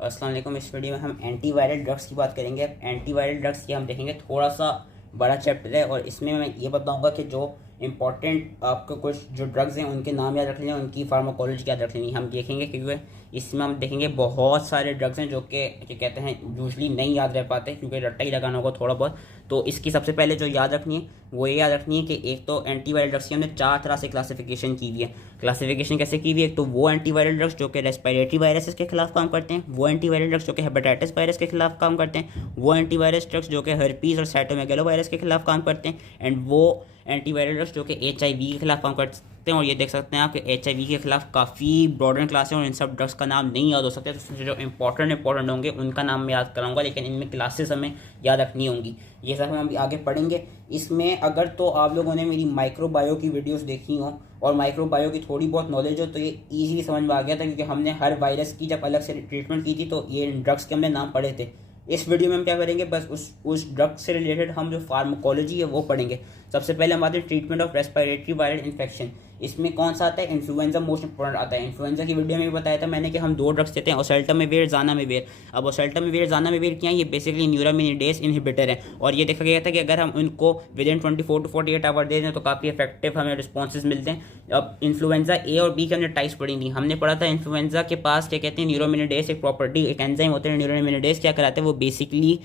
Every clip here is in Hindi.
अस्सलाम वालेकुम। इस वीडियो में हम एंटीवायरल ड्रग्स की बात करेंगे। एंटीवायरल ड्रग्स की हम देखेंगे, थोड़ा सा बड़ा चैप्टर है और इसमें मैं ये बताऊंगा कि जो इंपॉर्टेंट आपको कुछ जो ड्रग्स हैं उनके नाम याद रख लें, उनकी फार्माकोलॉजी याद रख लेनी हम देखेंगे, क्योंकि इसमें हम देखेंगे बहुत सारे ड्रग्स हैं जो कि कहते हैं यूजली नहीं याद रह पाते क्योंकि रट्टा ही लगाना होगा थोड़ा बहुत। तो इसकी सबसे पहले जो याद रखनी है वो ये याद रखनी है कि एक तो एंटीवायरल ड्रग्स की हमने 4 तरह से क्लासिफिकेशन की हुई है। क्लासिफिकेशन कैसे की हुई है? तो वो एंटीवायरल ड्रग्स जो कि रेस्पिरेटरी वायरसेस के खिलाफ काम करते हैं, वो एंटीवायरल ड्रग्स जो कि हेपेटाइटिस वायरस के खिलाफ काम करते हैं, वो एंटीवायरस ड्रग्स जो कि हर्पीज और साइटोमेगालो वायरस के खिलाफ काम करते हैं, एंड वो एंटीवायरल ड्रग्स जो कि HIV के खिलाफ काम करते हैं। और ये देख सकते हैं आप कि HIV के खिलाफ काफ़ी ब्रॉडर क्लास है और इन सब ड्रग्स का नाम नहीं याद हो सकता, तो जो इंपॉर्टेंट होंगे उनका नाम मैं याद कराऊंगा, लेकिन इनमें क्लासेस हमें याद रखनी होंगी। ये सब हम आगे पढ़ेंगे। इसमें अगर तो आप लोगों ने मेरी माइक्रोबायो की वीडियोस देखी हो और माइक्रोबायो की थोड़ी बहुत नॉलेज हो तो ये ईजिली समझ में आ गया था, क्योंकि हमने हर वायरस की जब अलग से ट्रीटमेंट की थी तो ये ड्रग्स के हमने नाम पढ़े थे। इस वीडियो में हम क्या करेंगे, बस उस ड्रग से रिलेटेड हम जो फार्माकोलॉजी है वो पढ़ेंगे। सबसे पहले हम आते हैं treatment of respiratory viral infection. इसमें कौन सा आता है? इन्फ्लुएंजा मोस्ट इंपॉर्टेंट आता है। इन्फ्लुएंजा की वीडियो में भी बताया था मैंने कि हम 2 ड्रग्स देते हैं, ओसेल्टामिविर, ज़ानामिविर। अब ओसेल्टामिविर, ज़ानामिविर क्या है? ये बेसिकली न्यूरामिनिडेज इनहिबिटर है और ये देखा गया था कि अगर हम उनको विद इन 24 to 48 आवर दे दें तो काफ़ी इफेक्टिव हमें रिस्पॉन्सेज मिलते हैं। अब इन्फ्लुएंजा ए और बी के हमने टाइप्स पढ़ी थी। हमने पढ़ा था इन्फ्लुएंजा के पास क्या कहते हैं, न्यूरामिनिडेज एक प्रॉपर्टी, एक एंजाइम होते हैं। न्यूरामिनिडेज क्या कराते हैं? वो बेसिकली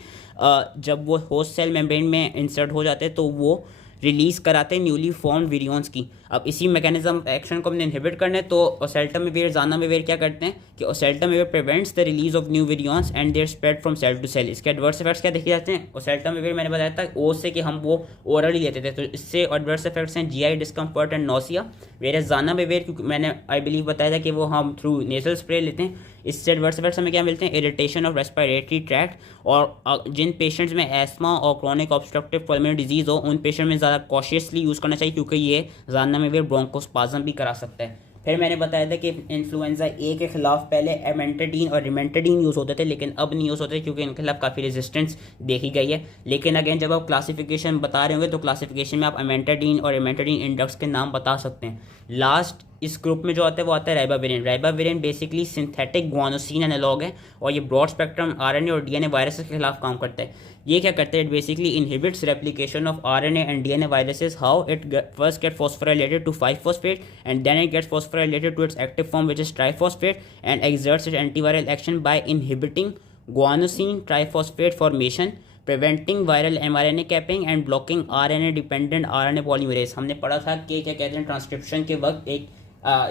जब वो होस्ट सेल मेम्ब्रेन में इंसर्ट हो जाते हैं तो वो रिलीज कराते हैं न्यूली फॉर्म्ड विरियंस की। अब इसी मैकेनिज्म एक्शन को हमने इनहिबिट करना है तो ओसेल्टामिविर, ज़ानामिविर क्या करते हैं कि oseltamivir prevents the release of new virions and their spread from cell to cell. इसके एडवर्स इफेक्ट्स क्या देखे जाते हैं? ओसेल्टामिविर मैंने बताया था ओ से कि हम वो ओरली लेते थे, तो इससे एडवर्स इफेक्ट्स हैं GI discomfort and nausea. Where zanamivir क्योंकि मैंने आई बिलीव बताया था कि वो हम थ्रू नेजल स्प्रे लेते हैं। इससे एडवर्स इफेक्ट्स हमें क्या मिलते हैं? इरिटेशन ऑफ रेस्पिरेटरी ट्रैक्ट, और जिन पेशेंट्स में एस्मा और क्रॉनिक ऑब्स्ट्रक्टिव पल्मोनरी डिजीज़ हो उन पेशेंट में ज़्यादा कॉशियसली यूज़ करना चाहिए, क्योंकि ये ज़ानामिविर ब्रोंकोस्पाज्म भी करा सकता है। फिर मैंने बताया था कि इन्फ्लुएंजा ए के खिलाफ पहले एमेंटाडीन और रिमेंटाडीन यूज़ होते थे, लेकिन अब नहीं यूज़ होते क्योंकि इनके खिलाफ काफ़ी रेजिस्टेंस देखी गई है। लेकिन अगेन जब आप क्लासिफिकेशन बता रहे होंगे तो क्लासिफिकेशन में आप एमेंटाडीन और रिमेंटाडीन इन ड्रग्स के नाम बता सकते हैं। लास्ट इस ग्रुप में जो आता है वो आता है ribavirin. Ribavirin basically synthetic guanosine analogue है और ये ब्रॉड स्पेक्ट्रम RNA और DNA वायरस के खिलाफ काम करता है। ये क्या करता है? It basically inhibits replication of RNA and DNA viruses. How it first get phosphorylated to 5-phosphate and then it gets phosphorylated to its active form which is triphosphate and exerts its antiviral action by inhibiting guanosine triphosphate formation, preventing viral mRNA capping and blocking RNA dependent RNA polymerase। हमने पढ़ा था कि क्या कहते हैं, ट्रांसक्रिप्शन के वक्त एक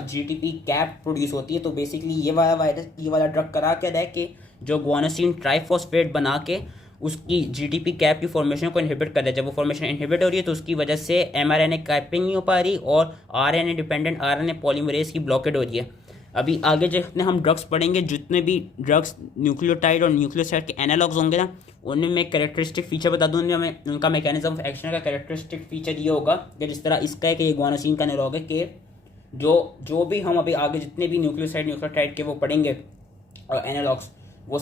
GTP कैप प्रोड्यूस होती है। तो बेसिकली ये वाला वायरस, ये वाला ड्रग करा क्या है कि जो गुआनोसिन ट्राइफॉस्फेट बना के उसकी GTP कैप की फॉर्मेशन को इनहिबिट कर रहा है। जब वो फॉर्मेशन इनहिबिट हो रही है तो उसकी वजह से mRNA कैपिंग नहीं हो पा रही और RNA डिपेंडेंट RNA पॉलीमरेज की ब्लॉकेड हो रही है। अभी आगे जितने हम ड्रग्स पढ़ेंगे, जितने भी ड्रग्स न्यूक्लियोटाइड और न्यूक्लियोसाइड के एनालॉग्स होंगे ना, उनमें मैं कैरेक्टरिस्टिक फीचर बता दूँ। हमें उनका मैकेनिज्म ऑफ एक्शन का कैरेक्टरिस्टिक फीचर ये होगा कि जिस तरह इसका है कि ये गुआनोसिन का एनालॉग है, कि जो भी हम अभी आगे जितने भी न्यूक्लियोटाइड के वो पढ़ेंगे एनालॉग्स, वो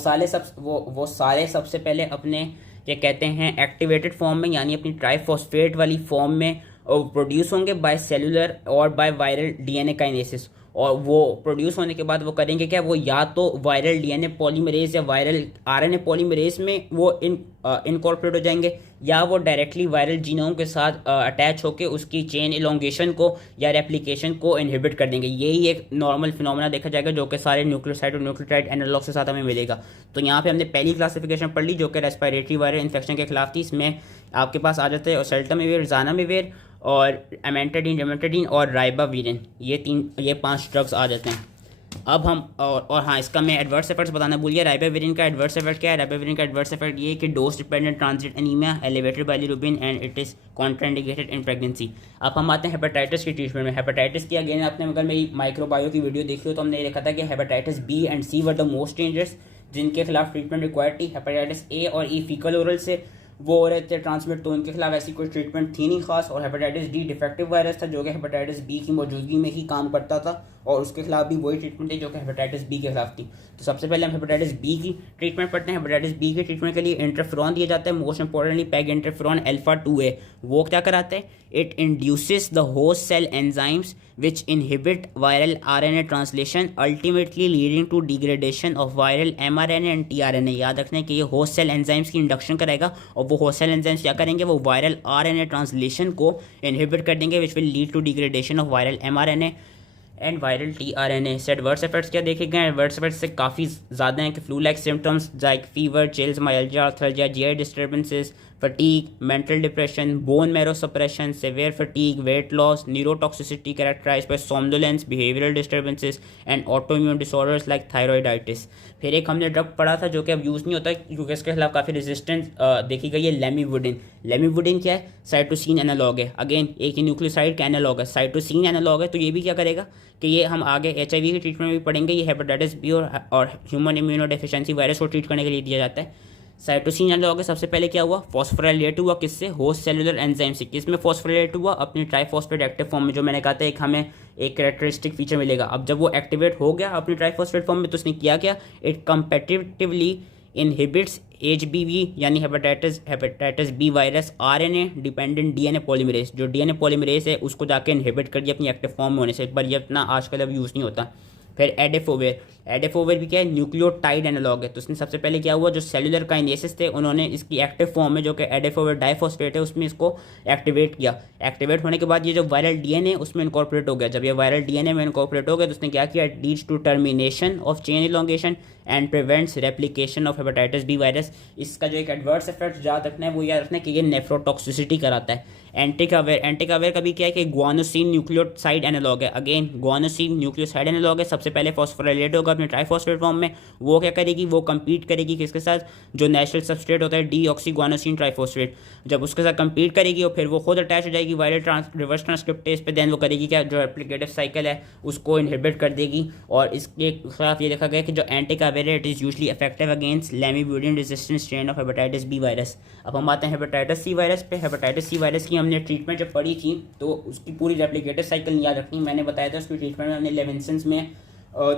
सारे सबसे पहले अपने क्या कहते हैं एक्टिवेटेड फॉर्म में, यानी अपनी ट्राइफॉस्फेट वाली फॉर्म में प्रोड्यूस होंगे बाय सेलुलर और बाय वायरल DNA काइनेसिस। और वो प्रोड्यूस होने के बाद वो करेंगे क्या? वो या तो वायरल DNA पॉलीमरेज या वायरल RNA पॉलीमरेज में वो इनकॉर्पोरेट हो जाएंगे, या वो डायरेक्टली वायरल जीनोम के साथ अटैच होकर उसकी चेन इलोंगेशन को या रेप्लिकेशन को इनहिबिट कर देंगे। यही एक नॉर्मल फिनोमेना देखा जाएगा जो कि सारे न्यूक्लियोसाइड और न्यूक्लियोटाइड एनालॉग के साथ हमें मिलेगा। तो यहाँ पे हमने पहली क्लासिफिकेशन पढ़ ली जो कि रेस्पिरेटरी वायरल इन्फेक्शन के खिलाफ थी। इसमें आपके पास आ जाते हैं ओसेल्टामिविर, ज़ानामिविर और एमेंटाडीन, रिमेंटाडीन और राइबाविरिन। ये 5 ड्रग्स आ जाते हैं। अब हम और हाँ, इसका मैं एडवर्स इफेक्ट्स बताना भूल गया। राइबाविरिन का एडवर्स इफेक्ट क्या है? राइबाविरिन का एडवर्स इफेक्ट ये है कि dose dependent transient anaemia, elevated bilirubin and it is contraindicated in pregnancy. अब हम आते हैं हेपेटाइटिस की ट्रीटमेंट में। हेपेटाइटिस की अगेन आपने अगर मेरी माइक्रोबायो की वीडियो देखी हो तो हमने ये देखा था कि hepatitis B and C were the most dangerous, जिनके खिलाफ ट्रीटमेंट रिक्वायर्ड थी। हेपेटाइटिस A और E फीकल ओरल से वो हो रहे थे ट्रांसमिट, तो उनके खिलाफ ऐसी कोई ट्रीटमेंट थी नहीं खास। और हेपेटाइटिस D डिफेक्टिव वायरस था जो कि हेपेटाइटिस B की मौजूदगी में ही काम करता था और उसके खिलाफ भी वही ट्रीटमेंट थी जो कि हेपेटाइटिस बी के खिलाफ थी। तो सबसे पहले हम हेपेटाइटिस बी की ट्रीटमेंट पढ़ते हैं। हेपेटाइटिस बी के ट्रीटमेंट के लिए इंटरफेरॉन दिया जाता है, most importantly peg interferon alpha 2A। वो क्या कराता है? It induces the host cell enzymes which inhibit viral RNA translation ultimately leading to degradation of viral mRNA and tRNA। याद रखना है कि ये होस्ट सेल एंजाइम्स की इंडक्शन करेगा और वो होस्ट सेल एंजाइम्स क्या करेंगे? वो वायरल RNA ट्रांसलेशन को इनहिबिट कर देंगे which will lead to degradation of viral mRNA and viral tRNA। से एडवर्स इफेक्ट्स क्या देखे गए? एडवर्स इफेक्ट्स से काफ़ी ज़्यादा हैं कि flu like symptoms like fever, chills, myalgia, arthralgia, GI disturbances, fatigue, mental depression, bone marrow suppression, severe fatigue, weight loss, neurotoxicity characterise by somnolence, behavioural disturbances and autoimmune disorders like thyroiditis. फिर एक हमने ड्रग पढ़ा था जो कि अब यूज़ नहीं होता क्योंकि इसके खिलाफ काफ़ी रेजिस्टेंस देखी गई है, लेमिवुडिन। लेमिवुडिन क्या है? साइटोसिन एनालॉग है। अगेन एक ही न्यूक्लियोसाइड का एनालॉग है, साइटोसिन एनालॉग है। तो ये भी क्या करेगा कि ये हम आगे HIV की ट्रीटमेंट में भी पढ़ेंगे। ये हेपेटाइटिस बी और ह्यूमन इम्यूनो डेफिशिएंसी वायरस को ट्रीट करने के लिए दिया जाता है। साइटोसिन एनालॉग है। सबसे पहले क्या हुआ? फॉस्फोराइलेट हुआ। किससे? होस्ट सेलुलर एंजाइम से। किसमें फॉस्फोराइलेट हुआ? अपनी ट्राइफॉस्फेट एक्टिव फॉर्म में। जो मैंने कहा था एक हमें एक कैरेक्टरिस्टिक फीचर मिलेगा। अब जब वो एक्टिवेट हो गया अपनी ट्राइफॉस्फेट फॉर्म में तो उसने क्या किया? इट कंपेटिटिवली इनहिबिट्स HBV यानी hepatitis B virus RNA dependent DNA polymerase. जो DNA पॉलीमरेज है उसको जाके इनहिबिट कर दिया अपनी एक्टिव फॉर्म में होने से, पर ये इतना आजकल अब यूज़ नहीं होता। फिर एडेफोवेर भी क्या है? न्यूक्लियोटाइड एनालॉग है। तो उसने सबसे पहले क्या हुआ? जो सेलुलर काइनेसिस थे उन्होंने इसकी एक्टिव फॉर्म में जो कि एडेफोवेर डाइफॉस्फेट है उसमें इसको एक्टिवेट किया। एक्टिवेट होने के बाद ये जो वायरल DNA उसमें इनकॉर्पोरेट हो गया। जब ये वायरल DNA में इनकॉर्पोरेट हो गया तो उसने क्या किया? It leads to termination of chain elongation and prevents replication of hepatitis B virus. इसका जो एक एडवर्स इफेक्ट याद रखना है वो याद रखना है कि ये नेफ्रोटॉक्सिसिटी कराता है। एंटिकावेर का भी क्या है कि ग्वानोसिन न्यूक्लियोसाइड एनालॉग है। अगेन ग्वानोसिन न्यूक्लियोसाइड एनालॉग है। सबसे पहले फॉस्फोराइलेट होगा अपने ट्राइफॉस्फेट फॉर्म में। वो क्या करेगी? वो compete करेगी किसके साथ? जो नेचुरल सबस्ट्रेट होता है डीऑक्सीग्वानोसिन ट्राइफॉस्फेट। जब उसके साथ compete करेगी और फिर वो खुद अटैच हो जाएगी वायरल रिवर्स ट्रांसक्रिप्टेज पे। देन वो करेगी क्या? जो रेप्लिकेटिव साइकिल है उसको इनहिबिट कर देगी। और इसके खिलाफ ये देखा गया कि जो एंटिकावेर है it is usually effective against lamivudine resistant strain of hepatitis B virus. अब हम आते हैं हेपेटाइटिस सी वायरस पे। हेपेटाइटिस सी वायरस की हमने ट्रीटमेंट जब पढ़ी थी तो उसकी पूरी रेप्लिकेटिव साइकिल याद रखनी। मैंने बताया था उसकी ट्रीटमेंट में हमने लेविंसन्स में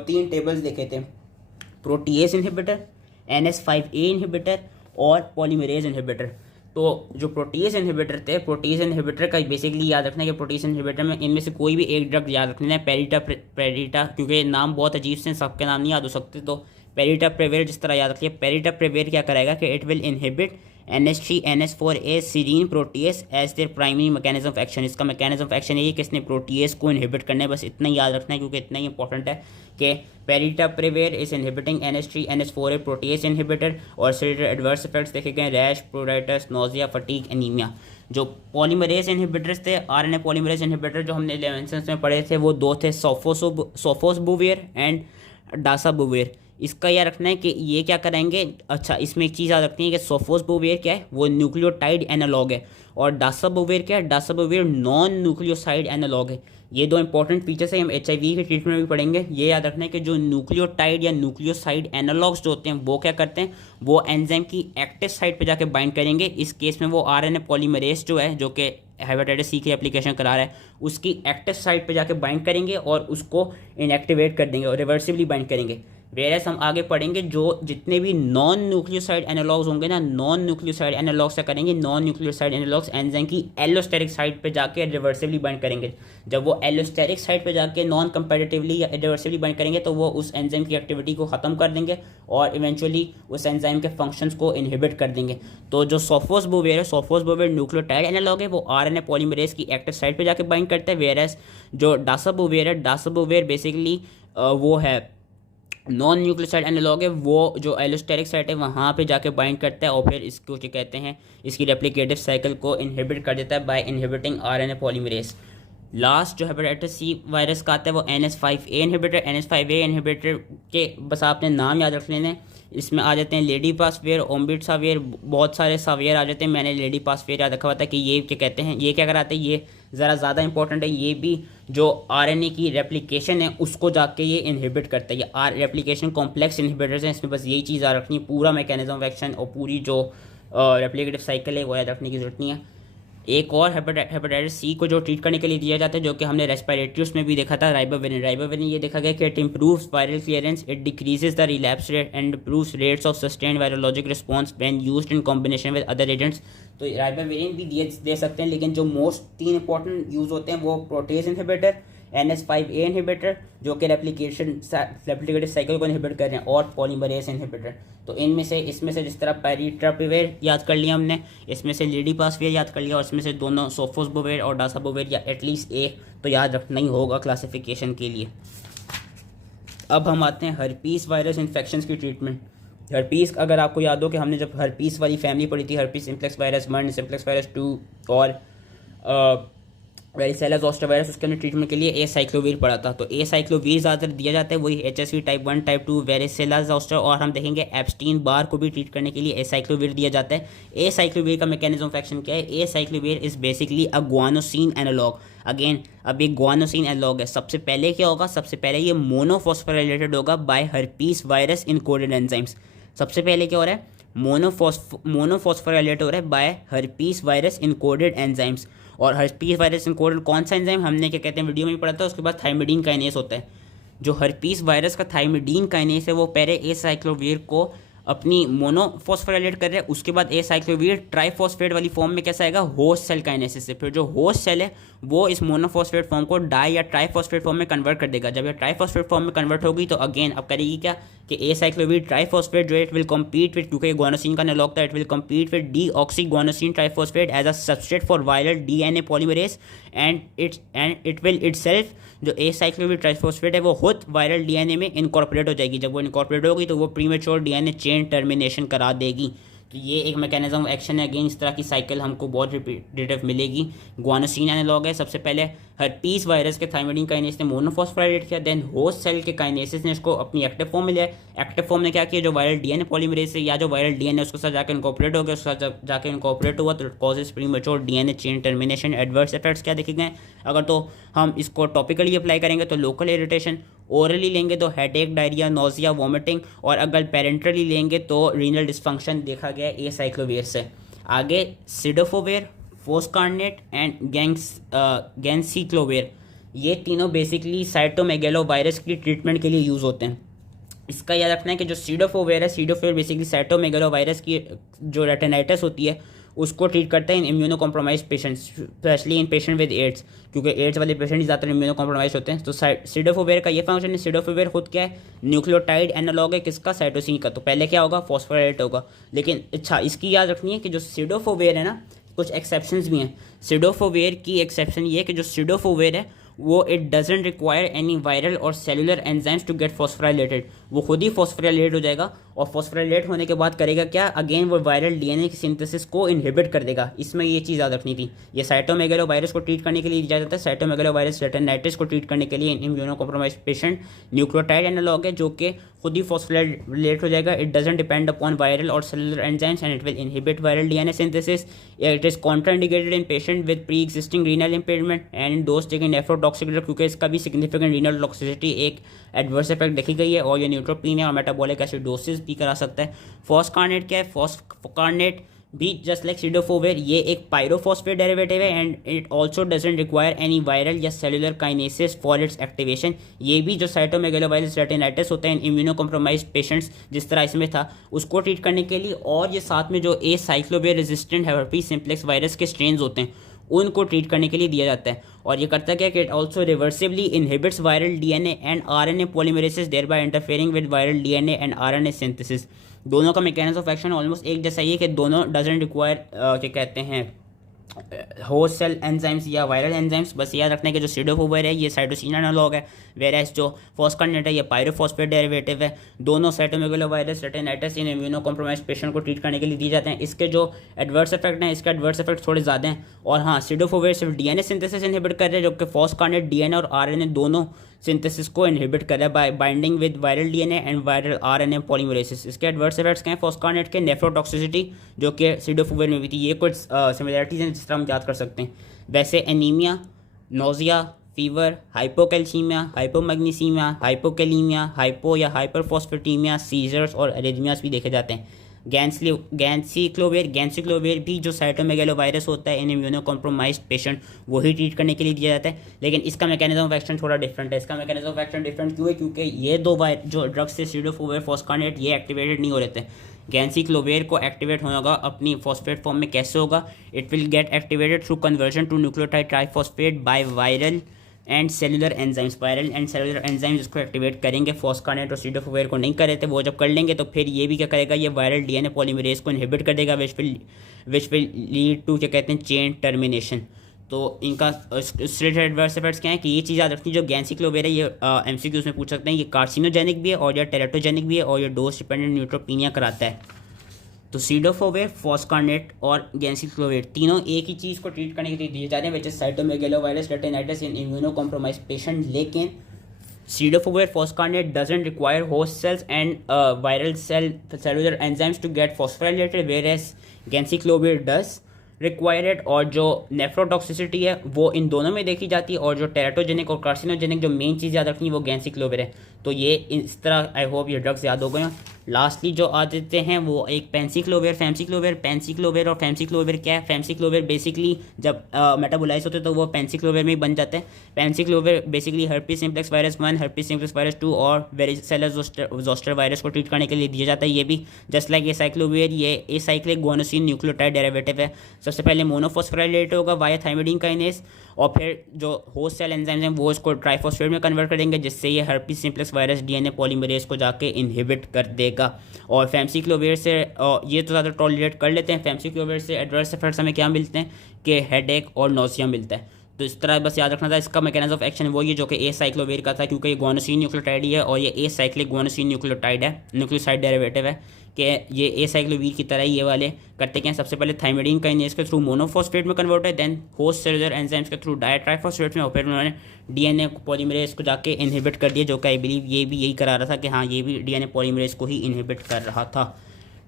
3 टेबल्स देखे थे, प्रोटीएस इनहिबिटर, NS5A इनहिबिटर और पॉलीमरेज इनहिबिटर। तो जो प्रोटीएस इनहिबिटर थे, प्रोटीएस इनहिबिटर का बेसिकली याद रखना है कि प्रोटीएस इनहिबिटर में इनमें से कोई भी एक ड्रग याद रखना है, पेरिटा क्योंकि नाम बहुत अजीब से सबके नाम नहीं याद हो सकते, तो पेरिटाप्रेवेर जिस तरह याद रखिए। पेरिटाप्रेवेर क्या करेगा कि it will inhibit NH3 NS4A serine protease as their primary mechanism of action. इसका मैकेनिज्म ऑफ एक्शन ये किसने? प्रोटीएस को इनहिबिट करना है। बस इतना ही याद रखना है क्योंकि इतना ही इंपॉर्टेंट है कि paritaprevir is inhibiting NH3 NS4A protease inhibitor. और सिलेक्टेड एडवर्स इफेक्ट्स देखे गए rash, pruritus, nausea, fatigue, anaemia. जो पॉलीमरेज इनहिबिटर्स थे, RNA पॉलीमरेज इनहिबिटर जो हमने लेवेंसेंस में पढ़े थे वो 2 थे, सोफोसबुवीर एंड डासाबुवीर। इसका यह रखना है कि ये क्या करेंगे? अच्छा, इसमें एक चीज़ याद रखनी है कि सोफोसबुवीर क्या है? वो न्यूक्लियोटाइड एनालॉग है। और डासाबुवीर क्या है? डासाबुवीर नॉन न्यूक्लियोसाइड एनालॉग है। ये 2 इंपॉर्टेंट फीचर्स हैं, हम HIV के ट्रीटमेंट में भी पढ़ेंगे। ये याद रखना है कि जो न्यूक्लियोटाइड या न्यूक्लियोसाइड एनालॉग्स जो होते हैं वो क्या करते हैं? वो एंजाइम की एक्टिव साइट पे जाके बाइंड करेंगे। इस केस में वो RNA पॉलीमरेज जो है जो कि हेपेटाइटिस सी की एप्लीकेशन करा रहा है उसकी एक्टिव साइट पे जाके बाइंड करेंगे और उसको इनएक्टिवेट कर देंगे और रिवर्सिबली बाइंड करेंगे। वेरस हम आगे पढ़ेंगे जो जितने भी नॉन न्यूक्लियोसाइड एनालॉग्स होंगे ना, नॉन न्यूक्लियोसाइड एनालॉग्स से करेंगे, नॉन न्यूक्लियोसाइड एनालॉग्स एंजाइम की एलोस्टेरिक साइट पे जाके रिवर्सिबली बाइंड करेंगे। जब वो एलोस्टेरिक साइट पे जाके नॉन कंपेटिटिवली या रिवर्सिबली बाइंड करेंगे तो वो उस एंजाइम की एक्टिविटी को ख़त्म कर देंगे और इवेंचुअली उस एंजाइम के फंक्शंस को इनहिबिट कर देंगे। तो जो सोफोसबुवीर है, सोफोसबुवीर न्यूक्लियोटाइड एनालॉग है, वो RNA पॉलीमरेज की एक्टिव साइट पे जाके बाइंड करते हैं। वेरस जो डासाबुवीर है, डासाबुवीर बेसिकली वो है नॉन न्यूक्लियोसाइड एनालॉग है, वो जो एलोस्टेरिक साइट है वहाँ पे जाके बाइंड करता है और फिर इसको क्या कहते हैं, इसकी रेप्लिकेटिव साइकिल को इनहिबिट कर देता है by inhibiting RNA polymerase. Last जो हेपेटाइटिस सी वायरस का आता है वो NS5A इनहिबिटर। NS5A इनहिबिटर के बस आपने नाम याद रख लेने। इसमें आ जाते हैं लेडी पासवेयर, ओम्बिडसावेयर, बहुत सारे सावेयर आ जाते हैं। मैंने लेडी पासवेयर याद रखा हुआ था कि ये क्या कहते हैं, ये क्या कराते हैं, ये ज़रा ज़्यादा इंपॉर्टेंट है। ये भी जो RNA की रेप्लिकेशन है उसको जाके ये इनहिबिट करता है। ये रेप्लिकेशन कॉम्प्लेक्स इनहिबिटर्स हैं, इसमें बस यही चीज़ याद रखनी है। पूरा मैकेनिज्म ऑफ एक्शन और पूरी जो रेप्लिकेटिव साइकिल है वो याद रखने की जरूरत नहीं है। एक और हेपेटाइटिस सी को जो ट्रीट करने के लिए दिया जाता है, जो कि हमने रेस्पिरेटरी उसमें भी देखा था, राइबाविरिन ये देखा गया कि it improves viral clearance, it decreases the relapse rate and improves rates of sustained virologic response when used in combination with other agents. तो राइबाविरिन भी दे सकते हैं, लेकिन जो मोस्ट 3 इंपॉर्टेंट यूज़ होते हैं वो प्रोटेज इनहिबिटर, NS5A इनहिबिटर जो कि रेप्लिकेटिव साइकिल को इनहिबिट कर रहे हैं, और पॉलीमरेज इनहिबिटर। तो इसमें से जिस तरह पैरिट्रापिवेर याद कर लिया हमने, इसमें से लिडिपासवेर याद कर लिया, और इसमें से दोनों सोफोस्बोवेर और डासाबोवेर या एटलीस्ट एक तो याद रखना ही होगा क्लासिफिकेशन के लिए। अब हम आते हैं हर्पीस वायरस इन्फेक्शन की ट्रीटमेंट। हर्पीस, अगर आपको याद हो कि हमने जब हर्पीस वाली फैमिली पढ़ी थी, herpes simplex virus 1, simplex virus 2 और वेरिसेला जोस्टर वायरस, उसके अंदर ट्रीटमेंट के लिए एसाइक्लोवीर पड़ा था। तो एसाइक्लोवीर ज़्यादातर दिया जाता है, वही HSV type 1 type 2 varicella zoster, और हम देखेंगे एप्स्टीन बार को भी ट्रीट करने के लिए एसाइक्लोवीर दिया जाता है। एसाइक्लोवीर का मैकेनिज्म ऑफ एक्शन क्या है? Acyclovir is basically a guanosine analogue. Again अब ये ग्वानोसिन एनालॉग है। सबसे पहले क्या होगा? सबसे पहले ये मोनोफॉस्फोराइलेटेड होगा by herpes virus encoded enzymes. सबसे पहले क्या हो रहा है? मोनोफॉस्फोराइलेट हो रहा है by herpes virus encoded enzymes. और हर्पीस वायरस इनकोडेड कौन सा एंजाइम? हमने क्या कहते हैं वीडियो में पढ़ा था। उसके बाद थाइमिडीन काइनेस होता है। जो हर्पीस वायरस का थाइमिडीन काइनेस है वो पहले एसाइक्लोवीर को अपनी मोनोफॉस्फोराइलेट कर रहे हैं, उसके बाद एसाइक्लोवीर ट्राइफॉस्फेट वाली फॉर्म में कैसा आएगा? होस्ट सेल काइनेसिस से। फिर जो होस्ट सेल है वो इस मोनोफॉस्फेट फॉर्म को डाई या ट्राइफॉस्फेट फॉर्म में कन्वर्ट कर देगा। जब ये ट्राइफॉस्फेट फॉर्म में कन्वर्ट होगी तो अगेन अब करेगी क्या कि एसाइक्लोवीर ट्राइफॉस्फेट जो इट विल कम्पीट विद, क्योंकि ग्वानोसिन का एनालॉग था, it will compete with deoxyguanosine triphosphate as a substrate for viral DNA polymerase and it will itself, जो एसाइक्लोवीर ट्राइफॉस्फेट है वो खुद वायरल DNA में इनकॉर्पोरेट हो जाएगी। जब वो इनकॉर्पोरेट होगी तो वो प्रीमेच्योर DNA चेन टर्मिनेशन करा देगी। तो ये एक मैकेनिज्म ऑफ एक्शन है। अगेन इस तरह की साइकिल हमको बहुत रिपीटेटिव मिलेगी। ग्वानोसिन एनालॉग है। सबसे पहले हर्पीस वायरस के थाइमिडीन काइनेस ने मोनोफॉस्फोराइलेट किया, देन होस्ट सेल के काइनेसिस ने इसको अपनी एक्टिव फॉर्म में लिया। एक्टिव फॉर्म ने क्या किया? जो वायरल DNA पॉलीमरेज से या जो वायरल DNA उसके साथ जाकर इनकॉर्पोरेट हो गया, उसके साथ जाकर इनकॉर्पोरेट हुआ तो causes premature DNA chain termination. Adverse effects क्या देखे गए? अगर तो हम इसको टॉपिकली अप्लाई करेंगे तो लोकल इरिटेशन, ओरली लेंगे तो हेडेक, डायरिया, नोजिया, वॉमिटिंग, और अगर पेरेंटली लेंगे तो रीनल डिस्फंक्शन देखा गया एसाइक्लोवीर से। आगे सिडोफोवेर, फोस्कार्नेट एंड गैंसिक्लोवेर, ये तीनों बेसिकली साइटोमेगेलोवायरस की ट्रीटमेंट के लिए यूज़ होते हैं। इसका याद रखना है कि जो सीडोफोवेर है, सीडोफोवेर बेसिकली साइटोमेगेलोवायरस की जो रेटिनाइटिस होती है उसको ट्रीट करता है in immuno compromise patients, specially in patient with AIDS, क्योंकि एड्स वाले पेशेंट ही ज़्यादातर इम्यूनो कॉम्प्रोमाइज होते हैं। तो सिडोफोवेर का ये फंक्शन है। सिडोफोवेर खुद क्या है? न्यूक्लियोटाइड एनालॉग है किसका? साइटोसिन का। तो पहले क्या होगा? फॉस्फोराइलेट होगा। लेकिन अच्छा इसकी याद रखनी है कि जो सिडोफोवेर है ना, कुछ एक्सेप्शंस भी हैं। सिडोफोवेर की एक्सेप्शन ये है कि जो सिडोफोवेर है वो it doesn't require any viral और cellular enzymes to get phosphorylated. वो खुद ही फॉस्फोराइलेट हो जाएगा, और फॉस्फोराइलेट होने के बाद करेगा क्या? अगेन वो वायरल DNA की सिंथेसिस को इनहिबिट कर देगा। इसमें ये चीज़ याद रखनी थी। ये साइटोमेगेलोवायरस को ट्रीट करने के लिए दिया जाता है। साइटोमेगेलोवायरस रेटिनाइटिस को ट्रीट करने के लिए immuno compromise patient nucleotide analogue है जो कि खुद ही फॉस्फोराइलेट हो जाएगा। It doesn't depend upon viral और cellular enzymes and it will inhibit viral DNA synthesis. It is contraindicated in patient with pre existing renal impairment and in those taking nephrotoxic drug, क्योंकि इसका भी सिग्निफिकेंट रीनल टॉक्सिसिटी एक एडवर्स इफेक्ट देखी गई है, और ये न्यूट्रोपीनिया और मेटाबॉलिक एसिडोसिस भी करा सकता है। फॉस्फोकार्नेट क्या है? फॉस्फोकार्नेट भी जस्ट लाइक सिडोफोवेर ये एक पायरोफॉस्फेट डेरिवेटिव है and it also doesn't require any viral या cellular kinases for its activation. ये भी जो साइटोमेगेलोवायरस रेटिनाइटिस होता है इन इम्यूनो कॉम्प्रोमाइज्ड पेशेंट्स जिस तरह इसमें था उसको ट्रीट करने के लिए, और ये साथ में जो aciclovir resistant herpes simplex virus के स्ट्रेन्स होते हैं उनको ट्रीट करने के लिए दिया जाता है। और ये करता क्या कि it also reversibly inhibits viral DNA and RNA polymerases thereby interfering with viral DNA and RNA synthesis. दोनों का मैकेनिज्म ऑफ एक्शन ऑलमोस्ट एक जैसा ही है कि दोनों डजंट रिक्वायर क्या कहते हैं होस्ट सेल एंजाइम्स या वायरल एंजाइम्स। बस याद रखना है कि जो सिडोफोवेर है ये साइटोसिन एनालॉग है, वेराइस जो फॉस्फोकार्नेट है ये पायरोफॉस्फेट डेरिवेटिव है। दोनों साइटोमेगेलोवायरस retinitis in immuno compromise patient को ट्रीट करने के लिए दिए जाते हैं। इसके जो एडवर्स इफेक्ट हैं, इसके एडवर्स इफेक्ट थोड़े ज़्यादा हैं। और हाँ, सिडोफोवेर सिर्फ DNA सिंथेसिस इनहिबिट कर रहे हैं, जबकि फॉस्फोकार्नेट DNA और RNA दोनों सिंथेसिस को इनहिबिट कर रहा है bye binding with viral DNA and viral RNA पॉलीमरेसिस। इसके एडवर्स इफेक्ट्स क्या हैं? फॉस्फोकार्नेट के नेफ्रोटॉक्सिसिटी जो कि सिडोफोवेर में भी थी। ये कुछ सिमिलरिटीज हैं जिस तरह हम याद कर सकते हैं। वैसे anaemia, nausea, fever, hypocalcaemia, hypomagnesaemia, hypokalaemia, hypo या हाइपरफॉस्फेटीमिया, सीजर्स और एरिथमियास भी देखे जाते हैं। गैंसिक्लोवेर भी जो साइटोमेगालोवायरस होता है इन इम्यूनो कॉम्प्रोमाइज्ड पेशेंट वही ट्रीट करने के लिए दिया जाता है, लेकिन इसका मैकेनिज्म ऑफ एक्शन थोड़ा डिफरेंट है। इसका मैकेनिज्म ऑफ एक्शन डिफरेंट क्यों है? क्योंकि ये दो जो ड्रग्स थे सीडोफोवेर फॉस्कार्नेट ये एक्टिवेटेड नहीं हो रहे थे। गैंसिक्लोवेर को एक्टिवेट होना होगा अपनी फॉस्फेट फॉर्म में। कैसे होगा? It will get activated through conversion to nucleotide triphosphate by viral and cellular enzymes. Viral and cellular enzymes इसको एक्टिवेट करेंगे। फॉस्कार्नेट और सीडोफोवेर को नहीं कर रहे थे, वो जब कर लेंगे तो फिर ये भी क्या करेगा, ये वायरल डीएनए पॉलीमरेज को इनहिबिट कर देगा, विच विल लीड टू क्या कहते हैं चेन टर्मिनेशन। तो इनका स्ट्रेट एडवर्स इफेक्ट्स क्या है कि ये चीज़ याद रखनी, जो गैंसिक्लोवेर है ये एमसीक्यूज में पूछ सकते हैं, ये कार्सिनोजेनिक भी है और ये टेराटोजेनिक भी है और ये डोज डिपेंडेंट न्यूट्रोपीनिया कराता है। तो सीडोफोवेर, फॉस्कार्नेट और गैंसिक्लोवेर तीनों एक ही चीज़ को ट्रीट करने के लिए दिए जा रहे हैं, which is cytomegalovirus retinitis in immuno compromise patient. लेकिन cidofovir foscarnet doesn't require host cells and viral cellular enzymes to get phosphorylated, whereas ganciclovir does required. और जो नेफ्रोटॉक्सिसिटी है वो इन दोनों में देखी जाती है, और जो टेराटोजेनिक और कार्सिनोजेनिक जो मेन चीज़ याद रखनी है वो गैंसिक्लोवेर है। तो ये इस तरह आई होप ये ड्रग्स याद हो गए। लास्टली जो आ देते हैं वो एक पेंसिक्लोवेर, पेंसिक्लोवेर और फेमसिक्लोवेर क्या है? फेमसिक्लोवेर बेसिकली जब मेटाबोलाइज होते हैं तो वो पेंसिक्लोवेर में ही बन जाते हैं। Penciclovir basically herpes simplex virus 1, herpes simplex virus 2 और वेरिसेलर जोस्टर वायरस को ट्रीट करने के लिए दिया जाता है। ये भी जस्ट लाइक एसाइक्लोवेर, ये एसाइक्लिक गुआनोसिन न्यूक्लियोटाइड डेरिवेटिव है। सबसे पहले मोनोफॉस्फोराइलेटेड होगा वाया थाइमिडीन काइनेज, और फिर जो होस्ट सेल एंजाइम्स हैं वो इसको ट्राइफॉस्फेट में कन्वर्ट करेंगे, जिससे ये herpes simplex virus DNA polymerase को जाके इनहिबिट कर देगा। और फेमसिक्लोवेर से ये तो ज़्यादा टॉलरेट कर लेते हैं। फेमसिक्लोवेर से एडवर्स इफेक्ट्स हमें क्या मिलते हैं कि हेडेक और नोसिया मिलता है। तो इस तरह बस याद रखना था। इसका मैकेनिज्म ऑफ एक्शन वो ये जो कि एसाइक्लोवेर का था, क्योंकि ये गुआनोसिन न्यूक्लियोटाइड ही है और ये एसाइक्लिक गुआनोसिन न्यूक्लियोटाइड है, न्यूक्लियोसाइड डेरिवेटिव है कि ये एसाइक्लोवीर की तरह ही ये वाले करते क्या हैं, सबसे पहले थाइमिडीन काइनेज के थ्रू मोनोफॉस्फेट में कन्वर्ट है, देन होस्ट सेलुलर एंजाइम्स के थ्रू डायट्राइफॉस्फेट में, और फिर उन्होंने डीएनए पॉलीमरेज को जाके इनहिबिट कर दिया, जो कि आई बिलीव ये भी यही करा रहा था कि हाँ ये भी डीएनए पॉलीमरेज को ही इनहिबिट कर रहा था।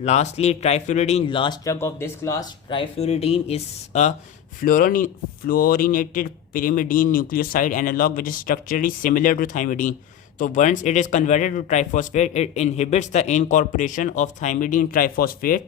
Lastly, trifluridine, last drug of this class. Trifluridine is a fluorinated pyrimidine nucleoside analog which is structurally similar to thymidine. So once it is converted to triphosphate, it inhibits the incorporation of thymidine triphosphate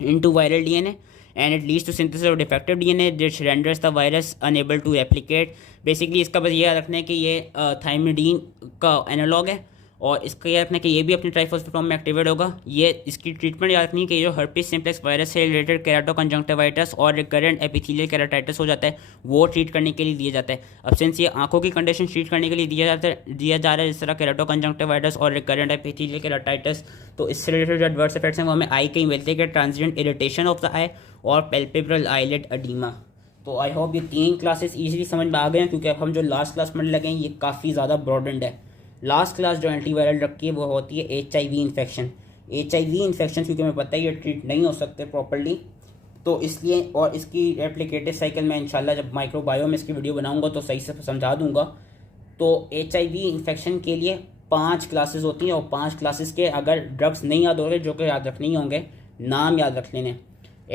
into viral DNA, and it leads to synthesis of defective DNA which renders the virus unable to replicate. Basically इसका बस ये याद रखना है कि ये थाइमिडीन का एनालॉग है, और इसका याद रखना है कि ये भी अपनी ट्राइफॉस्फेट फॉर्म में एक्टिवेट होगा। ये इसकी ट्रीटमेंट याद रखनी है कि जो हर्पीज सिम्प्लेक्स वायरस से रिलेटेड केराटोकंजंक्टिवाइटिस और रिकरेंट एपिथेलियल केराटाइटिस हो जाता है वो ट्रीट करने के लिए दिया जाता है। अब सिंस ये आंखों की कंडीशन ट्रीट करने के लिए दिया जा रहा है जिस तरह केराटोकंजंक्टिवाइटिस और रिकरेंट एपिथेलियल केराटाइटिस, तो इससे रिलेटेड जो एडवर्स इफेक्ट्स हैं वो हमें आई के ही मिलते हैं कि ट्रांजिएंट इरिटेशन ऑफ द आई और पैल्पेब्रल आईलिड एडीमा। तो आई होप ये 3 क्लासेस ईजिली समझ में आ गए हैं, क्योंकि अब हम जो लास्ट क्लास पढ़ने लगे हैं ये काफ़ी ज़्यादा ब्रॉडेंड है। लास्ट क्लास जो एंटीवायरल रखी है वो होती है HIV इन्फेक्शन। HIV इन्फेक्शन क्योंकि हमें पता है ये ट्रीट नहीं हो सकते प्रॉपर्ली, तो इसलिए, और इसकी रेप्लिकेटिव साइकिल में इंशाल्लाह जब माइक्रोबायो में इसकी वीडियो बनाऊंगा तो सही से समझा दूंगा। तो HIV इन्फेक्शन के लिए 5 क्लासेस होती हैं, और 5 क्लासेस के अगर ड्रग्स नहीं याद हो रहे, जो कि याद रखने ही होंगे, नाम याद रख लेने।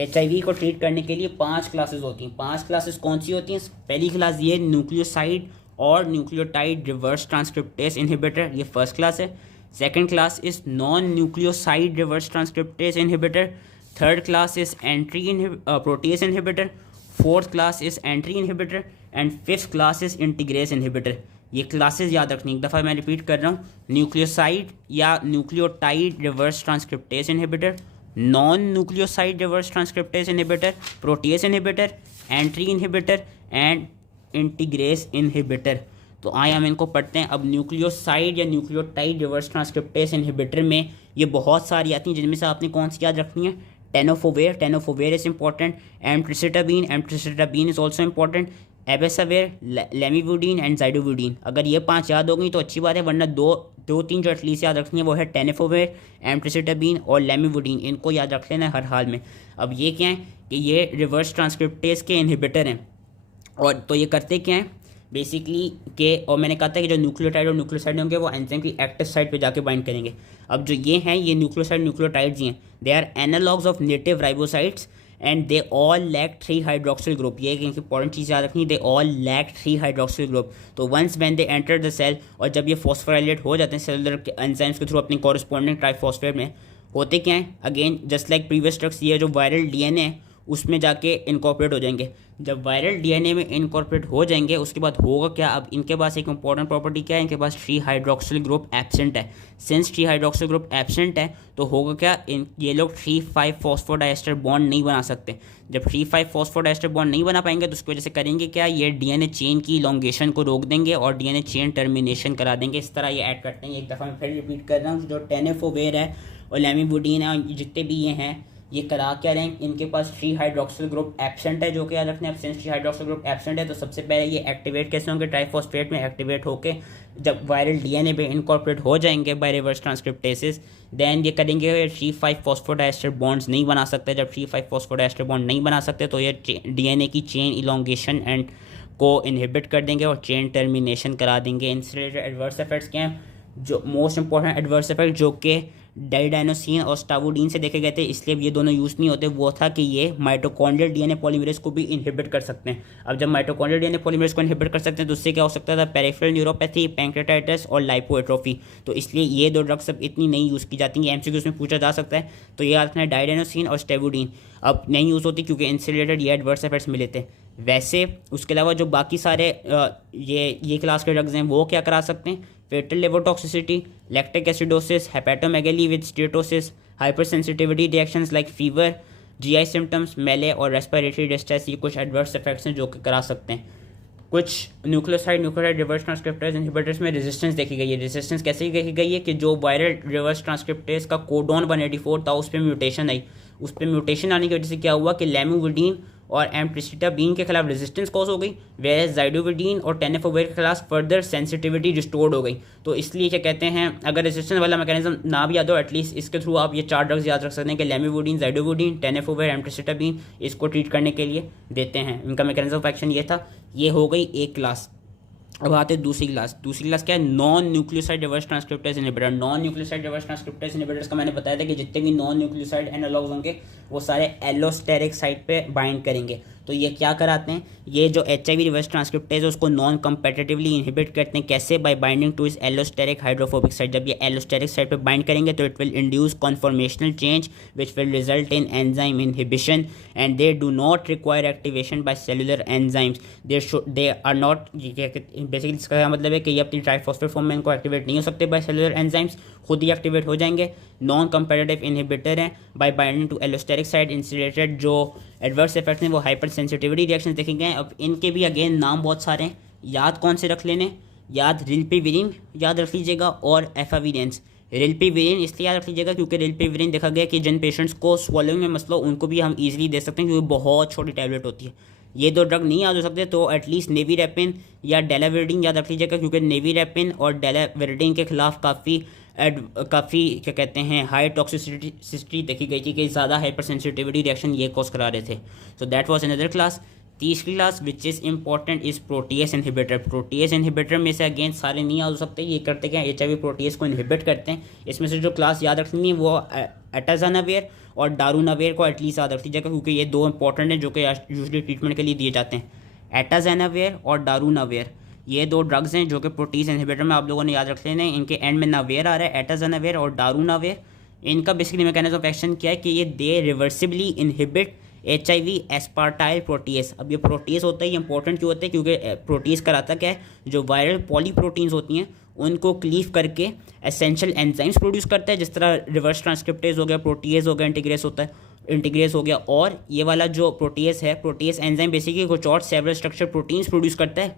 HIV को ट्रीट करने के लिए 5 क्लासेस होती हैं। 5 क्लासेस कौन सी होती हैं? पहली क्लास ये न्यूक्लियोसाइड और न्यूक्लियोटाइड रिवर्स ट्रांसक्रिप्टेज इनहिबिटर, ये फर्स्ट क्लास है। Second class is non nucleoside reverse transcriptase inhibitor. Third class is entry protease inhibitor. Fourth class is entry inhibitor and fifth class is integrase inhibitor. ये क्लासेस याद रखनी, एक दफ़ा मैं रिपीट कर रहा हूँ, न्यूक्लियोसाइड या nucleotide reverse transcriptase inhibitor, non nucleoside reverse transcriptase inhibitor, protease inhibitor, entry inhibitor and integrase inhibitor. तो आए हम इनको पढ़ते हैं। अब न्यूक्लियोसाइड या न्यूक्लियोटाइड रिवर्स ट्रांसक्रिप्टेज इनहिबिटर में ये बहुत सारी आती हैं, जिनमें से आपने कौन सी याद रखनी है? Tenofovir is important, emtricitabine is also important, abacavir, lamivudine and zidovudine. अगर ये 5 याद हो गई तो अच्छी बात है, वरना दो तीन जो एटलीस्ट याद रखनी है वो है टेनोफोवेर, एमट्रिसिटाबीन और लेमिवुडीन। इनको याद रख लेना हर हाल में। अब ये क्या है कि ये रिवर्स ट्रांसक्रिप्टेज के इनहिबिटर हैं, और तो ये करते क्या हैं बेसिकली के, और मैंने कहा था कि जो न्यूक्लियोटाइड और न्यूक्लियोसाइड होंगे वो एंजाइम की एक्टिव साइट पे जाके बाइंड करेंगे। अब जो ये हैं ये न्यूक्लियोसाइड न्यूक्लियोटाइड्स ही हैं, they are analogues of native ribosides and they all lack 3 hydroxyl group. ये एक इंपॉर्टेंट चीज़ याद रखनी, they all lack 3 hydroxyl group. तो once when they enter the cell, और जब ये फॉस्फोराइलेट हो जाते हैं सेलुलर एंजाइम्स के थ्रू अपनी कॉरस्पॉन्डिंग ट्राइफॉस्फेट में, होते क्या हैं, again just like previous drugs, ये जो वायरल डीएनए है उसमें जाके इनकॉर्पोरेट हो जाएंगे। जब वायरल डीएनए में इनकॉर्पोरेट हो जाएंगे उसके बाद होगा क्या, अब इनके पास एक इंपॉर्टेंट प्रॉपर्टी क्या है, इनके पास ट्री हाइड्रोक्सिल ग्रुप एब्सेंट है। Since tree hydroxyl group absent है तो होगा क्या, ये लोग 3,5 फॉस्फोडाइस्टर बॉन्ड नहीं बना सकते। जब 3,5 फॉस्फोडाइस्टर बॉन्ड नहीं बना पाएंगे तो उसकी वजह से करेंगे क्या, ये डीएनए चेन की इलोंगेशन को रोक देंगे और डीएनए चेन टर्मिनेशन करा देंगे। इस तरह ये ऐड करते हैं। एक दफ़ा मैं फिर रिपीट कर रहा हूँ, जो टेनेफोवेर है और लैमिवुडीन है, जितने भी ये हैं, ये करा क्या रहे हैं, इनके पास ट्री हाइड्रोक्सिल ग्रुप एब्सेंट है, जो कि याद रखने हैं। Since tree hydroxyl group absent है तो सबसे पहले ये एक्टिवेट कैसे होंगे, ट्राइफॉस्फेट में एक्टिवेट होके जब वायरल डीएनए पे इनकॉर्पोरेट हो जाएंगे बाय रिवर्स ट्रांसक्रिप्टेसिस, देन ये करेंगे 3,5 फॉस्फोडाइस्टर बॉन्ड्स नहीं बना सकते। जब 3,5 फॉस्फोडाइस्टर बॉन्ड नहीं बना सकते तो ये डीएनए की चेन इलोंगेशन एंड को इनहिबिट कर देंगे और चेन टर्मिनेशन करा देंगे। इनसे रिलेटेड एडवर्स इफेक्ट्स क्या हैं, जो मोस्ट इंपॉर्टेंट एडवर्स इफेक्ट जो कि डाइडाइनोसिन और स्टावुडीन से देखे गए थे, इसलिए ये दोनों यूज़ नहीं होते, वो था कि ये माइटोकॉन्ड्रियल डीएनए पॉलीमरेज को भी इनहिबिट कर सकते हैं। अब जब माइटोकॉन्ड्रियल डीएनए पॉलीमरेज को इनहिबिट कर सकते हैं तो उससे क्या हो सकता था, पेरिफेरल न्यूरोपैथी, पैंक्रेटाइटिस और लाइपोएट्रोफी। तो इसलिए ये दो ड्रग्स अब इतनी नहीं यूज़ की जाती हैं। एमसीक्यूज़ में पूछा जा सकता है, तो ये आता है डाइडाइनोसिन और स्टावुडीन अब नहीं यूज़ होती क्योंकि इनसे रिलेटेड ये एडवर्स इफेक्ट्स मिले थे। वैसे उसके अलावा जो बाकी सारे ये क्लास के ड्रग्स हैं वो क्या करा सकते हैं, fatal liver toxicity, lactic acidosis, hepatomegaly with steatosis, hyper sensitivity reactions like fever, GI symptoms, malaise और रेस्पिरेटरी डिस्ट्रेस, ये कुछ एडवर्स इफेक्ट्स हैं जो कि करा सकते हैं। कुछ न्यूक्लियोसाइड रिवर्स ट्रांसक्रिप्टेज इनहिबिटर्स में रेजिस्टेंस देखी गई है। रेजिस्टेंस कैसे देखी गई है कि जो वायरल रिवर्स ट्रांसक्रिप्टेज का कोडॉन 184 था उस पर म्यूटेशन आई। उस पर म्यूटेशन आने की वजह से क्या हुआ कि लैमिवुडीन और एमट्रिसिटाबीन के खिलाफ रेजिस्टेंस कॉज हो गई, वेयर जाइडोविडीन और टेनेफोवेर के खिलाफ फर्दर सेंसिटिविटी रिस्टोर्ड हो गई। तो इसलिए क्या कहते हैं, अगर रेजिस्टेंस वाला मैकेनिज्म ना भी याद हो, एटलीस्ट इसके थ्रू आप ये 4 ड्रग्स याद रख सकते हैं कि लैमिवुडीन, जाइडोविडीन, टेनेफोवेर, एमट्रिसिटाबीन, इसको ट्रीट करने के लिए देते हैं। इनका मैकेनिज्म ऑफ एक्शन ये था। ये हो गई एक क्लास। अब आते हैं दूसरी क्लास क्या है, non nucleoside reverse transcriptase inhibitor. Non nucleoside reverse transcriptase inhibitors का मैंने बताया था कि जितने भी नॉन न्यूक्लियोसाइड एनालॉग्स होंगे वो सारे एलोस्टेरिक साइट पे बाइंड करेंगे। तो ये क्या कराते हैं, ये जो HIV रिवर्स ट्रांसक्रिप्टेज है उसको नॉन कम्पेटिटिवली इनहिबिट करते हैं। कैसे, बाय बाइंडिंग टू इस एलोस्टेरिक हाइड्रोफोबिक साइट। जब ये एलोस्टेरिक साइट पे बाइंड करेंगे तो it will induce conformational change which will result in enzyme inhibition and they do not require activation by cellular enzymes. They are not, basically इसका मतलब है कि ये अपनी ट्राइफॉस्फेट फॉर्म में इनको एक्टिवेट नहीं हो सकते बाय सेलुलर एंजाइम्स, खुद ही एक्टिवेट हो जाएंगे। नॉन कंपेटिटिव इनहिबिटर हैं by binding to allosteric site. इनसे रिलेटेड जो एडवर्स इफेक्ट्स हैं वो हाइपर सेंसिटिविटी रिएक्शन देखे गए हैं। अब इनके भी अगेन नाम बहुत सारे हैं, याद कौन से रख लेने, याद रिल्पिविरिन याद रख लीजिएगा और एफाविरेंस। रिल्पिविरिन इसलिए याद रख लीजिएगा क्योंकि रिल्पिविरिन देखा गया कि जिन पेशेंट्स को स्वॉलोइंग में मसला उनको भी हम ईजिली दे सकते हैं क्योंकि बहुत छोटी टैबलेट होती है। ये दो ड्रग नहीं याद हो सकते तो एटलीस्ट नेवीरेपिन या डेलाविरडिन याद रख लीजिएगा क्योंकि नेवीरेपिन और डेलाविरडिन के खिलाफ काफ़ी क्या कहते हैं हाई टॉक्सिसिटी देखी गई थी कि ज़्यादा हाइपर सेंसिटिविटी रिएक्शन ये कॉज करा रहे थे। So that was another class. तीसरी class which is important is protease inhibitor. Protease inhibitor में से अगेन सारे नहीं याद हो सकते, ये करते क्या, HIV प्रोटीएस को इनहिबिट करते हैं। इसमें से जो क्लास याद रखनी है वो एटाजानावेर और डारूनावेर को एटलीस्ट याद रख लीजिएगा क्योंकि ये दो इंपॉर्टेंट हैं जो कि यूजुअली ट्रीटमेंट के लिए दिए जाते हैं। एटाजानावेर और डारूनावेर ये दो ड्रग्स हैं जो कि प्रोटीज इनहिबिटर में आप लोगों ने याद रख लेने हैं। इनके एंड में नावेर आ रहा है, एटाजानावेर और डारूनावेर। इनका बेसिकली मैकेनिज्म ऑफ एक्शन क्या है कि ये दे रिवर्सिबली इनहिबिट HIV एस्पार्टाइल प्रोटीएस। अब ये प्रोटीएस होता है, ये इंपॉर्टेंट क्यों होता है क्योंकि प्रोटीएस कराता क्या है, जो वायरल पॉलीप्रोटीन्स होती हैं उनको क्लीव करके एसेंशियल एंजाइम्स प्रोड्यूस करता है। जिस तरह रिवर्स ट्रांसक्रिप्टेज हो गया, प्रोटीएस हो गया, इंटीग्रेस हो गया। और ये वाला जो प्रोटीएस है, प्रोटीएस एंजाइम बेसिकली कुछ और सेवरल स्ट्रक्चर प्रोटीन्स प्रोड्यूस करता है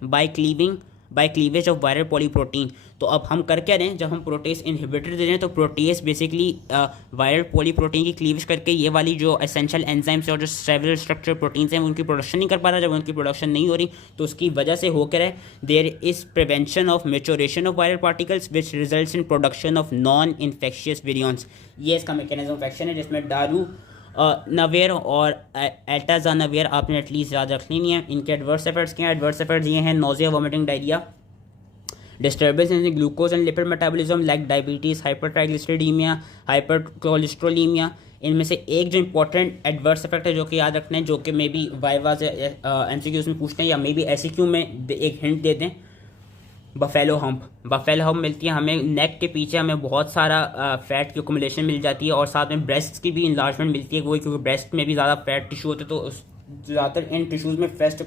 बाय क्लीवेज ऑफ वायरल पॉलीप्रोटीन। तो अब हम कर क्या रहे हैं, जब हम प्रोटीएस इनहिबिटर दे रहे हैं तो प्रोटीएस बेसिकली वायरल पॉलीप्रोटीन की क्लीवेज करके ये वाली जो एसेंशियल एंजाइम्स और जो सेवरल स्ट्रक्चर प्रोटीन्स हैं उनकी प्रोडक्शन नहीं कर पा रहा। जब उनकी प्रोडक्शन नहीं हो रही तो उसकी वजह से होकर है there is prevention of maturation of viral particles which results in production of non infectious variants. ये इसका मैकेनिज्म ऑफ एक्शन है जिसमें नावेर और एटाजानावेर आपने एटलीस्ट याद रखनी नहीं है। इनके एडवर्स इफेक्ट्स क्या हैं, एडवर्स इफेक्ट्स ये हैं nausea, vomiting, diarrhoea, disturbance in glucose and lipid metabolism like diabetes, hyper triglyceridaemia, hyper cholesterolaemia. इनमें से एक जो इंपॉर्टेंट एडवर्स इफेक्ट है जो कि याद रखना है, जो कि मे बी वाइवा से MCQs में पूछते हैं या मे बी SEQ में एक हिंट दे दें, बफेलो हम्प मिलती है हमें नेक के पीछे, हमें बहुत सारा फैट की अकोमोलेशन मिल जाती है और साथ में ब्रेस्ट की भी इंलार्जमेंट मिलती है, वही क्योंकि ब्रेस्ट में भी ज़्यादा फैट टिश्यू होते हैं तो ज़्यादातर इन टिश्यूज़ में फैट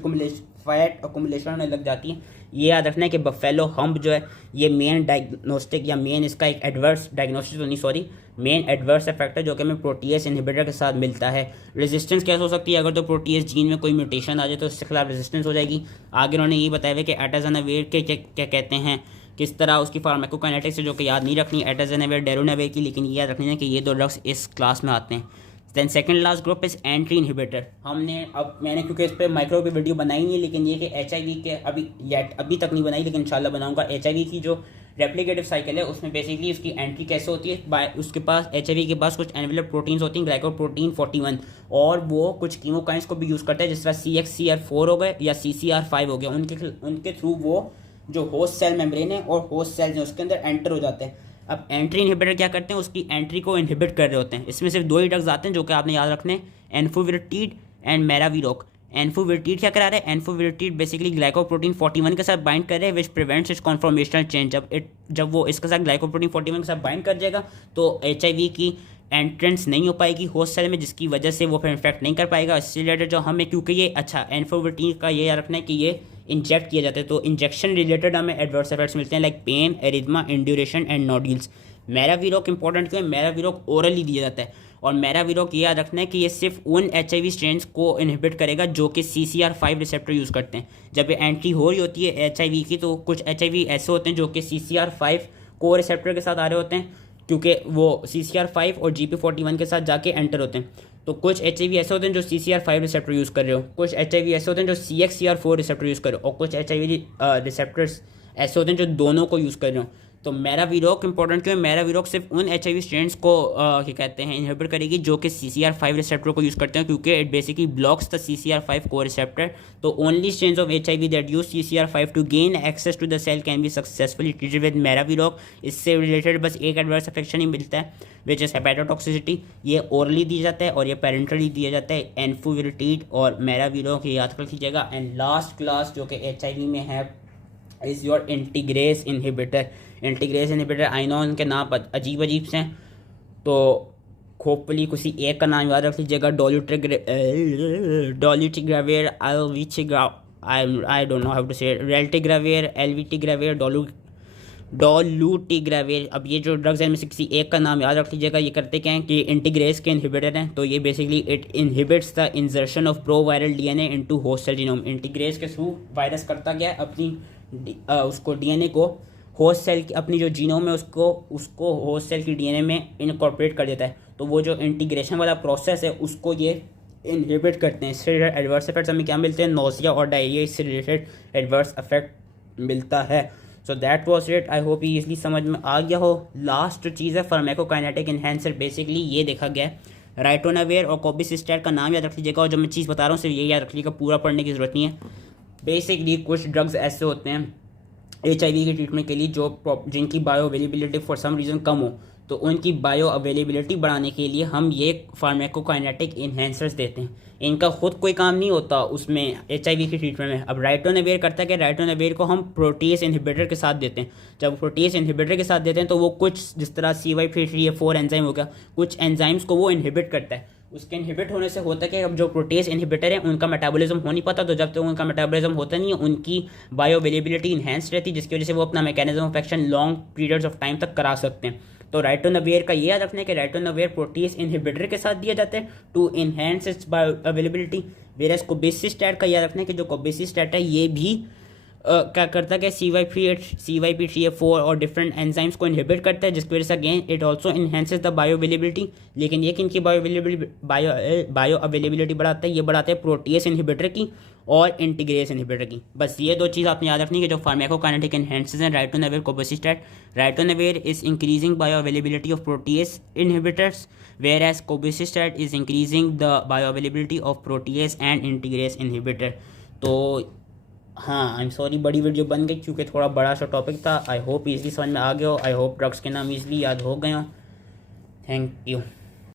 अकोमोलेशन होने लग जाती है। ये याद रखना है कि बफेलो हम्प जो है ये मेन डायग्नोस्टिक या मेन इसका एक एडवर्स डायग्नोस्टिक तो नहीं सॉरी मेन एडवर्स इफेक्ट है जो कि हमें प्रोटीएस इनहिबिटर के साथ मिलता है। रेजिस्टेंस कैसे हो सकती है, अगर तो प्रोटीएस जीन में कोई म्यूटेशन आ जाए तो इसके खिलाफ रेजिस्टेंस हो जाएगी। आगे उन्होंने ये बताया हुआ कि एटाजोनावेर के क्या कहते हैं, किस तरह उसकी फार्माकोकाइनेटिक्स है जो कि याद नहीं रखनी एटाजोनावेर डेरोनावेर की, लेकिन ये याद रखनी है कि ये दो ड्रग्स इस क्लास में आते हैं। Then second last group is entry inhibitor. मैंने क्योंकि इस पर माइक्रो की वीडियो बनाई नहीं है, लेकिन ये कि HIV के अभी तक नहीं बनाई, लेकिन इंशाल्लाह बनाऊंगा। HIV की जो रेप्लिकेटिव साइकिल है उसमें बेसिकली उसकी एंट्री कैसे होती है, उसके पास HIV के पास कुछ एनवेलप प्रोटीन्स होती हैं, ग्लाइकोप्रोटीन 41, और वो कुछ कीमोकाइंस को भी यूज़ करता है जिस तरह CXCR4 हो गए या CCR5 हो गया, उनके थ्रू वो जो होस्ट सेल मेम्ब्रेन है और होस्ट सेल्स हैं उसके अंदर एंटर हो जाते हैं। अब एंट्री इनहिबिटर क्या करते हैं, उसकी एंट्री को इनहिबिट कर रहे होते हैं। इसमें सिर्फ 2 ही ड्रग्स आते हैं जो कि आपने याद रखने, एनफोविरटीड एंड मेराविरोक। एनफोविरटीड क्या करा रहा है, एनफोविरटीड बेसिकली ग्लाइकोप्रोटीन 41 के साथ बाइंड कर रहे हैं which prevents it's conformational change. जब वो इसके साथ ग्लाइकोप्रोटीन 41 के साथ बाइंड कर जाएगा तो HIV की एंट्रेंस नहीं हो पाएगी होस्ट सेल में, जिसकी वजह से वो फिर इन्फेक्ट नहीं कर पाएगा। इससे रिलेटेड जो हमें, क्योंकि ये एनफोविरटीन का ये याद रखना है कि ये इंजेक्ट किए जाते हैं, तो इंजेक्शन रिलेटेड हमें एडवर्स इफेक्ट्स मिलते हैं like pain, erythema, induration and nodules. Maraviroc important क्यों है, मेराविरोक ओरली दिया जाता है और मेराविरोक ये याद रखना है कि ये सिर्फ उन HIV स्ट्रेन्स को इनहिबिट करेगा जो कि CCR5 रिसेप्टर यूज़ करते हैं। जब ये एंट्री हो रही होती है HIV की तो कुछ HIV ऐसे होते हैं जो कि CCR5 को रिसेप्टर के साथ आ रहे होते हैं, क्योंकि वो CCR5 और GP41 के साथ जाके एंटर होते हैं। तो कुछ HIV ऐसे होते हैं जो CCR5 रिसेप्टर यूज़ कर रहे हो, कुछ HIV ऐसे होते हैं जो CXCR4 रिसेप्टर यूज़ कर रहे हो, और कुछ HIV रिसेप्टर्स ऐसे होते हैं जो दोनों को यूज़ कर रहे हो। तो मेराविरोक इंपॉर्टेंट क्यों है, मेराविरोक सिर्फ उन HIV स्ट्रेन्स को क्या कहते हैं इनहिबिट करेगी जो कि CCR5 रिसेप्टर को यूज़ करते हैं, क्योंकि it basically blocks the CCR5 co receptor. तो only strains of HIV that use CCR5 to gain access to the cell can be successfully treated with maraviroc. इससे रिलेटेड बस एक एडवर्स अफेक्शन ही मिलता है विच इज़ हेपेटोटॉक्सिसिटी। ये ओरली दिया जाता है और ये पेरेंटली दिया जाता है। एनफोविरटीड और मेराविरोक ये याद कर लीजिएगा। एंड लास्ट क्लास जो कि HIV में है is your integrase inhibitor. Integrase inhibitor I know उनके नाम अजीब से हैं, तो होपफुली किसी एक का नाम याद रख लीजिएगा। Dolutegravir, I don't know how to say, raltegravir, एलविटिग्रावेर, डोलूटिग्रावेर। अब ये जो ड्रग्स हैं इनमें से किसी एक का नाम याद रख लीजिएगा। ये करते क्या हैं कि इंटीग्रेस के इनहिबिटर हैं, तो ये basically it inhibits the insertion of pro viral DNA into host cell genome. Integrase के थ्रू वायरस करता क्या है, अपनी उसको DNA को होस्ट सेल की अपनी जो जीनोम है उसको होस्ट सेल की DNA में इनकॉर्पोरेट कर देता है। तो वो जो इंटीग्रेशन वाला प्रोसेस है उसको ये इनहिबिट करते हैं। इससे रिलेटेड एडवर्स इफेक्ट्स हमें क्या मिलते हैं, नोजिया और डायरिया, इससे रिलेटेड एडवर्स इफेक्ट मिलता है। So that was it. I hope ये इजली समझ में आ गया हो। लास्ट चीज़ है फार्माकोकाइनेटिक इन्हेंसर। बेसिकली ये देखा गया है राइटोनावेर और कोबिसिस्टैट का नाम याद रख लीजिएगा, और जो मैं चीज़ बता रहा हूँ सिर्फ ये याद रख लीजिएगा, पूरा पढ़ने की ज़रूरत नहीं है। बेसिकली कुछ ड्रग्स ऐसे होते हैं HIV के ट्रीटमेंट के लिए जिनकी bio availability for some reason कम हो, तो उनकी बायो अवेलेबिलिटी बढ़ाने के लिए हम ये फार्माकोकाइनेटिक इन्हेंसर्स देते हैं। इनका खुद कोई काम नहीं होता उसमें HIV के ट्रीटमेंट में। अब राइटोनावेर करता है कि राइटोनावेर को हम प्रोटीएस इनहिबिटर के साथ देते हैं। जब प्रोटीएस इनहिबिटर के साथ देते हैं तो वो कुछ जिस तरह CYP3A4 एंजाइम हो गया, कुछ एंजाइम्स को वो इनहिबिट करता है। उसके इनहिबिट होने से होता है कि अब जो प्रोटीएस इनहिबिटर है उनका मेटाबॉलिज्म हो नहीं पाता, तो जब तक उनका मेटाबॉलिज्म होता नहीं है उनकी बायो अवेलेबिलिटी इन्हेंस रहती है, जिसकी वजह से वो अपना mechanism of action long periods of time तक करा सकते हैं। तो राइटोनावेर का ये याद रखना है कि राइटोनावेर प्रोटीएस इनहिबिटर के साथ दिया जाता है to enhance its bio availability. Versus cobicistat का याद रखना है कि जो कोबिसिस्टैट है ये भी क्या करता है कि CYP3A4 और डिफरेंट एंजाइम्स को इनहिबिट करता है, जिसकी वजह से again it also enhances the bio availability. लेकिन ये किनकी बायो अवेलेबिलिटी बढ़ाता है, ये बढ़ाता है प्रोटीएस इनहिबिटर की और इंटीग्रेस इनहिबिटर की। बस ये दो चीज़ आपने याद रखनी है कि जो फार्माकोकाइनेटिक एनहेंसर्स हैं ritonavir cobicistat. Ritonavir is increasing bio availability of protease inhibitors, whereas cobicistat is increasing the bio availability of protease and integrase inhibitor. तो हाँ, आई एम सॉरी बड़ी वीडियो बन गई क्योंकि थोड़ा बड़ा सा टॉपिक था। आई होप ईजली समझ में आ गया हो। आई होप ड्रग्स के नाम ईजली याद हो गए हो। Thank you.